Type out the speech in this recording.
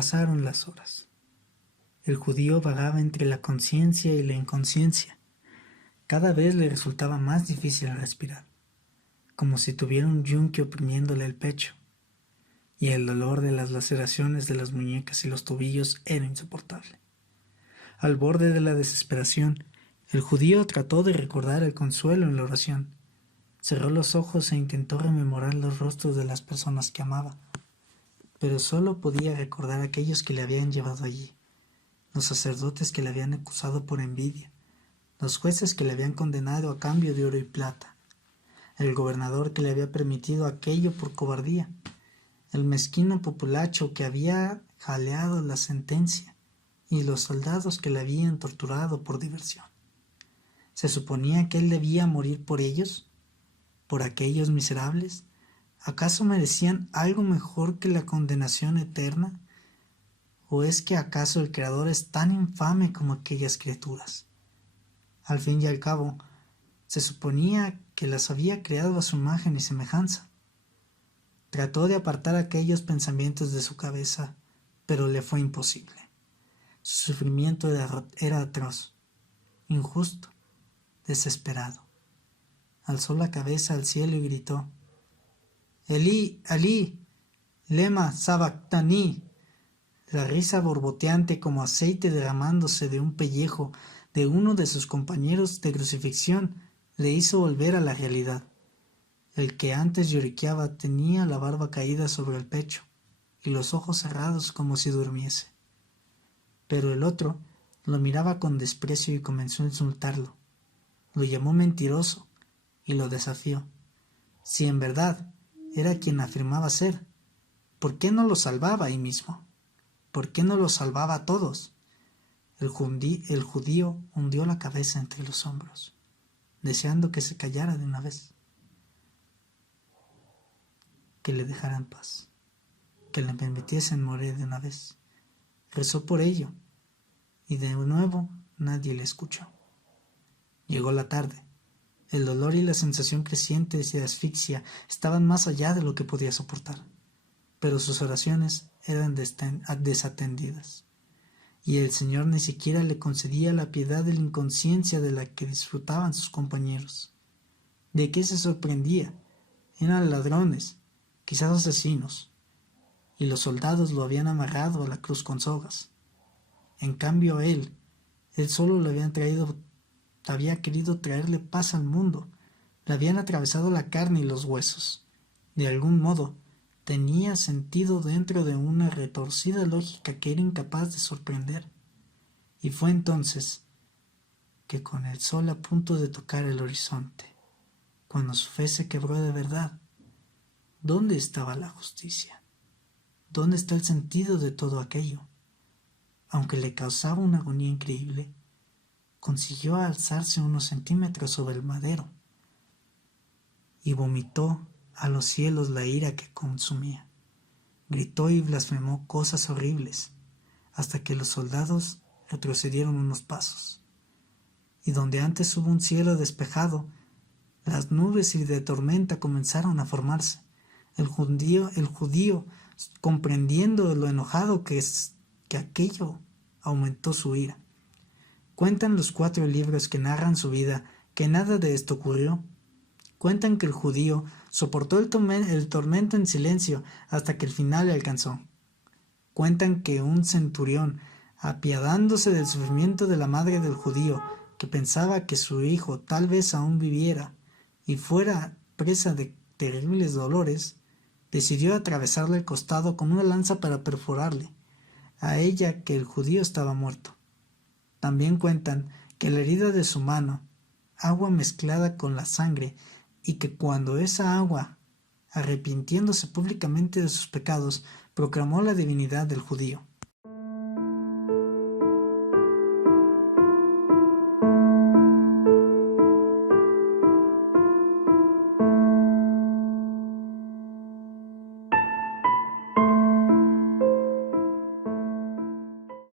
pasaron las horas. El judío vagaba entre la conciencia y la inconsciencia. Cada vez le resultaba más difícil respirar, como si tuviera un yunque oprimiéndole el pecho, y el dolor de las laceraciones de las muñecas y los tobillos era insoportable. Al borde de la desesperación, el judío trató de recordar el consuelo en la oración. Cerró los ojos e intentó rememorar los rostros de las personas que amaba, pero solo podía recordar aquellos que le habían llevado allí, los sacerdotes que le habían acusado por envidia, los jueces que le habían condenado a cambio de oro y plata, el gobernador que le había permitido aquello por cobardía, el mezquino populacho que había jaleado la sentencia y los soldados que le habían torturado por diversión. ¿Se suponía que él debía morir por ellos? ¿Por aquellos miserables? ¿Acaso merecían algo mejor que la condenación eterna? ¿O es que acaso el Creador es tan infame como aquellas criaturas? Al fin y al cabo, se suponía que las había creado a su imagen y semejanza. Trató de apartar aquellos pensamientos de su cabeza, pero le fue imposible. Su sufrimiento era atroz, injusto, desesperado. Alzó la cabeza al cielo y gritó: «Elí, Alí, lema sabactani». La risa borboteante como aceite derramándose de un pellejo de uno de sus compañeros de crucifixión le hizo volver a la realidad. El que antes lloriqueaba tenía la barba caída sobre el pecho y los ojos cerrados como si durmiese. Pero el otro lo miraba con desprecio y comenzó a insultarlo. Lo llamó mentiroso y lo desafió. Si en verdad era quien afirmaba ser, ¿por qué no lo salvaba ahí mismo? ¿Por qué no los salvaba a todos? El judío hundió la cabeza entre los hombros, deseando que se callara de una vez, que le dejara en paz, que le permitiesen morir de una vez. Rezó por ello, y de nuevo nadie le escuchó. Llegó la tarde. El dolor y la sensación creciente de asfixia estaban más allá de lo que podía soportar, pero sus oraciones eran desatendidas, y el Señor ni siquiera le concedía la piedad de la inconsciencia de la que disfrutaban sus compañeros. ¿De qué se sorprendía? Eran ladrones, quizás asesinos, y los soldados lo habían amarrado a la cruz con sogas. En cambio él solo había querido traerle paz al mundo. Le habían atravesado la carne y los huesos. De algún modo, tenía sentido dentro de una retorcida lógica que era incapaz de sorprender. Y fue entonces que, con el sol a punto de tocar el horizonte, cuando su fe se quebró de verdad, ¿dónde estaba la justicia? ¿Dónde está el sentido de todo aquello? Aunque le causaba una agonía increíble, consiguió alzarse unos centímetros sobre el madero y vomitó a los cielos la ira que consumía. Gritó y blasfemó cosas horribles, hasta que los soldados retrocedieron unos pasos. Y donde antes hubo un cielo despejado, las nubes y de tormenta comenzaron a formarse. El judío, comprendiendo lo enojado que aquello, aumentó su ira. Cuentan los 4 libros que narran su vida que nada de esto ocurrió. Cuentan que el judío soportó el tormento en silencio hasta que el final le alcanzó. Cuentan que un centurión, apiadándose del sufrimiento de la madre del judío, que pensaba que su hijo tal vez aún viviera y fuera presa de terribles dolores, decidió atravesarle el costado con una lanza para perforarle a ella que el judío estaba muerto. También cuentan que la herida de su mano, agua mezclada con la sangre, y que cuando esa agua, arrepintiéndose públicamente de sus pecados, proclamó la divinidad del judío,